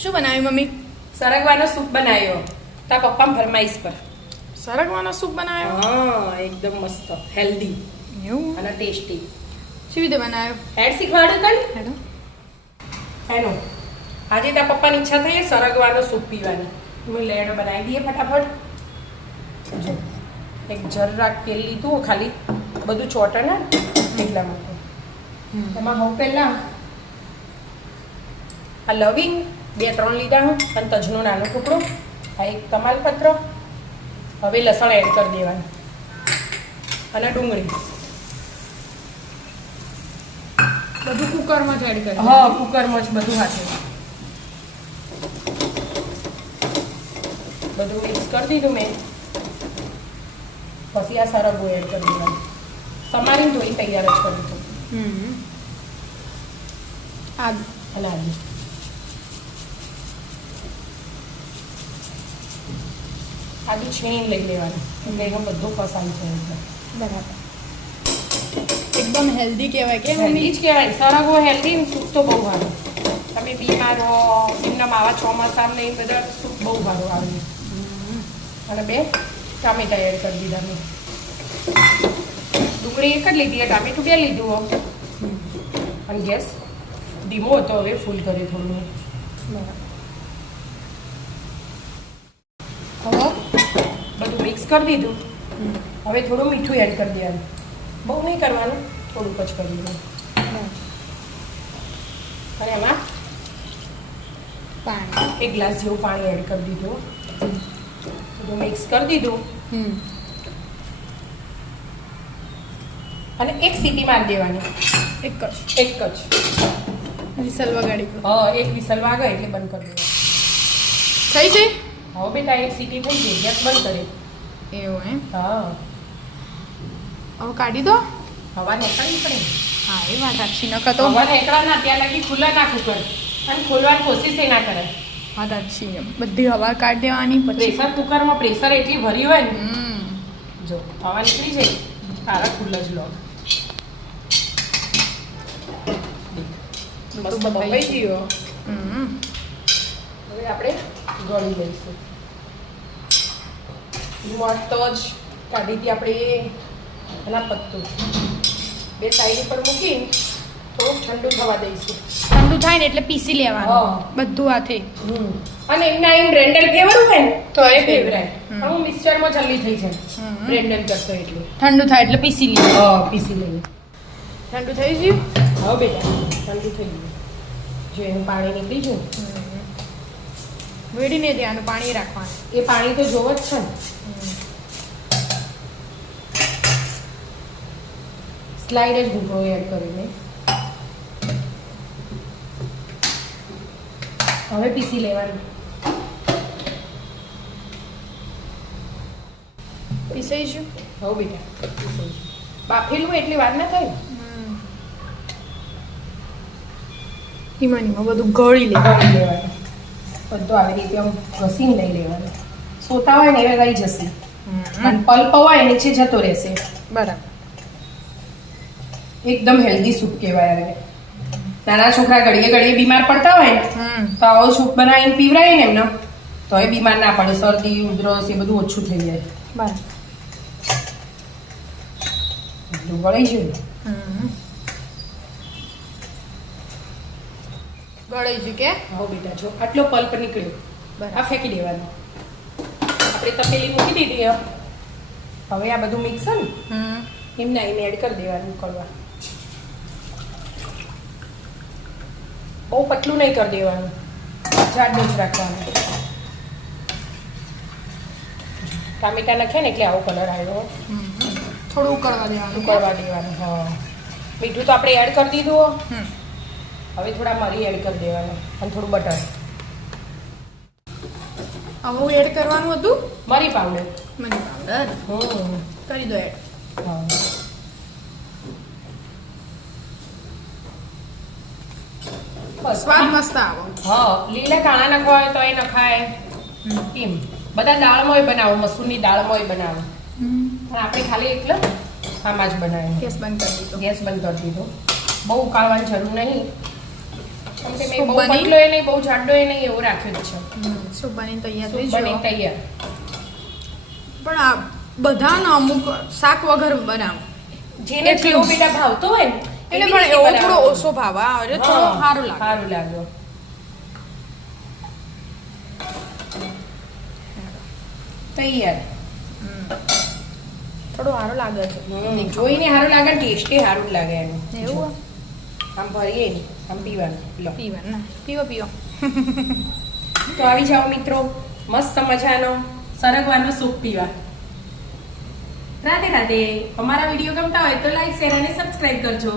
શું બનાવ્યું mummy? સરગવાનો soup બનાવ્યો તા પપ્પા ફરમાઈશ પર. સરગવાનો સૂપ બનાવ્યો? હા, એકદમ મસ્ત, હેલ્ધી એવું? અને ટેસ્ટી. કેવી રીતે બનાવ્યો? એડ શીખવાડો તને હેડો. એનો આજે તા પપ્પાની ઈચ્છા થઈ સરગવાનો સૂપ પીવાની. હું લેડો બનાવી દઈએ ફટાફટ. જો એક જરાક તેલ લીધું ખાલી, બધું ચોટે ને એટલા માટે. એમાં હું પહેલાં આ લવિંગ 2-3 લીધા હું અને તજનો નાનો ટુકડો, આ એક તમાલપત્ર. હવે લસણ એડ કરી દેવાનું અને ડુંગળી. બધું કુકરમાં જ એડ કરી. હા, કુકરમાં જ બધું હાથે બધું મિક્સ કરી દીધું મેં. પછી આ સરગવો એડ કરી દેવાનું. તમારી ધોઈ તૈયાર જ કરી દીધું. આદુ અને આદુ આદુ છીણીને લઈ લેવાનું એટલે એનો બધો કસાઈ જાય એટલે. બરાબર. એકદમ હેલ્ધી કહેવાય કે હેલ્ધી જ કહેવાય. સરગવો હેલ્ધી ને સૂપ તો બહુ સારું. તમે બીમાર હો એમના માવા ચોમાસામાં ને એ બધા સૂપ બહુ સારું આવે. અને 2 ટામેટા એડ કરી દીધા મેં. ડુંગળી એક જ લીધી, ટામેટું 2 લીધું હો. અને ગેસ ધીમો હતો, હવે ફૂલ કર્યો થોડું. હવે બધું મિક્સ કરી દીધું. હવે થોડું મીઠું એડ કરી દેવાનું. બહુ નહીં કરવાનું, થોડુંક જ કરી દેવાનું. અને એમાં પાણી 1 ગ્લાસ જેવું પાણી એડ કરી દીધું. બધું મિક્સ કરી દીધું અને 1 સીટી મારી દેવાની. એક જ વિસલ વગાડી દો. હા, 1 વિસલ વાગે એટલે બંધ કરી દેવાનું. થઈ ગઈ? હવે બેટા 1 સીટી થઈ ગઈ, ગેસ બંધ કરી. એવું એમ? હા, હવે કાઢી દો. હવા નીકળવી પડે. હા, એ વાત સાચી. નકર તો હવા નીકળા ના ત્યાં લગી ખુલ્લા ના કુકર અને ખોલવાની કોશિશ ના કરે. વાત સાચી. બધી હવા કાઢી દેવાની પછી. પ્રેશર કુકરમાં પ્રેશર એટલી ભરી હોય ને, જો હવા નીકળી જાય તારા ખુલ્લા જ લો. મસ્ત બફાઈ ગયો. હવે આપણે ગળી લઈશું. મસ્ત જ કાઢી હતી આપણે એના પત્તું 2 સાઈડ પર મૂકી થોડુંક ઠંડુ થવા દઈશું. ઠંડુ થાય ને એટલે પીસી લેવાનું હા. બધું હાથે. અને એમના એમ બ્રેન્ડલ ફેવરું હોય ને તો એ ફેવરાય. હું મિક્સચરમાં જલ્દી થઈ જાય બ્રેન્ડલ કરતો એટલે. ઠંડુ થાય એટલે પીસી લઈએ. હા, પીસી લઈએ. ઠંડુ થઈ ગયું? હા બેટા, ઠંડુ થઈ ગયું. જો એનું પાણી નીકળી ગયું. વેડીને ત્યાંનું પાણી રાખવાનું. એ પાણી તો જોવો જ છે ને. સ્લાઈડ જ ભૂકો એડ કરીને હવે પીસી લેવાનું. પીસાઈ ગયું? હવે બેટા પીસી ગયું. બાફેલું એટલી વાર ના થાય. ઈમાં બધું ગળી લે. ગળી લેવાનું. બધું આવી રીતે આમ ઘસીને લઈ લેવાનું. સોતા હોય ને એ રહી જશે અને પલ્પ હોય નીચે જતો રહેશે. બરાબર. એકદમ હેલ્ધી સૂપ કહેવાય. હવે નાના છોકરા ઘડીએ ઘડીએ બીમાર પડતા હોય ને તો આવો સૂપ બનાવીને પીવડાય ને એમને તો એ બીમાર ના પડે. શરદી ઉધરસ એ બધું ઓછું થઈ જાય. બરાબર. એટલું ગળી ગયું. ગળી ગયું કે? હા બેટા, જો આટલો પલ્પ નીકળ્યો. બરાબર. આ ફેંકી દેવાનું. આપણે તપેલી મૂકી દીધી. હવે આ બધું મિક્સ ને એમને આઈને એડ કરી દેવાનું ઉકળવા. બહુ પતલું નહીં કરી દેવાનું, જાડું જ રાખવાનું. ટામેટા નાખે ને એટલે આવો કલર આવ્યો. થોડું ઉકળવા દેવાનું. ઉકળવા દેવાનું. હા, મીઠું તો આપણે એડ કરી દીધું. હવે થોડા મરી એડ કરી દેવાનું અને થોડું બટર. હવે એડ કરવાનું હતું મરી પાવડર. મરી પાવડર કરી દો એડ. બસ સ્વાદ મસ્ત આવો. હા, લીલા કાણા નાખવા હોય તો એ નખાય. એમ બધા દાળમાં બનાવો, મસૂરની દાળમાં બનાવો. પણ આપણે ખાલી એકલા આમાં જ બનાવીએ. ગેસ બંધ કરી દીધો. ગેસ બંધ કરી દીધો. બહુ ઉકાળવાની જરૂર નહીં. કેમ કે મેં સૂપ બહુ બની? પતલો એ નહીં બહુ જાડો એ નહીં એવો રાખ્યો જ છે સૂપ બની તૈયાર સૂપ થઈ બની ગયો તૈયાર પણ આ બધાને અમુક શાક વગર બનાવ જેને એટલું. જેવો બેટા ભાવતો હોય ને એટલે એવી પણ રીતે એવો થોડો બનાવવાનો. ઓછો ભાવ આ એટલે થોડો હા, સારું લાગે સારું લાગ્યો તૈયાર થોડો સારો લાગે છે જોઈને સારું લાગે ને ટેસ્ટે સારું જ લાગે એનું એવું આમ ભરીએ ને આમ પીવાનું લો પીવા ના પીવો તો આવી જાઓ મિત્રો મસ્ત મજાનો સરગવાનો સૂપ પીવા રાધે રાધે અમારા વિડીયો ગમતા હોય તો લાઈક શેર અને સબસ્ક્રાઇબ કરજો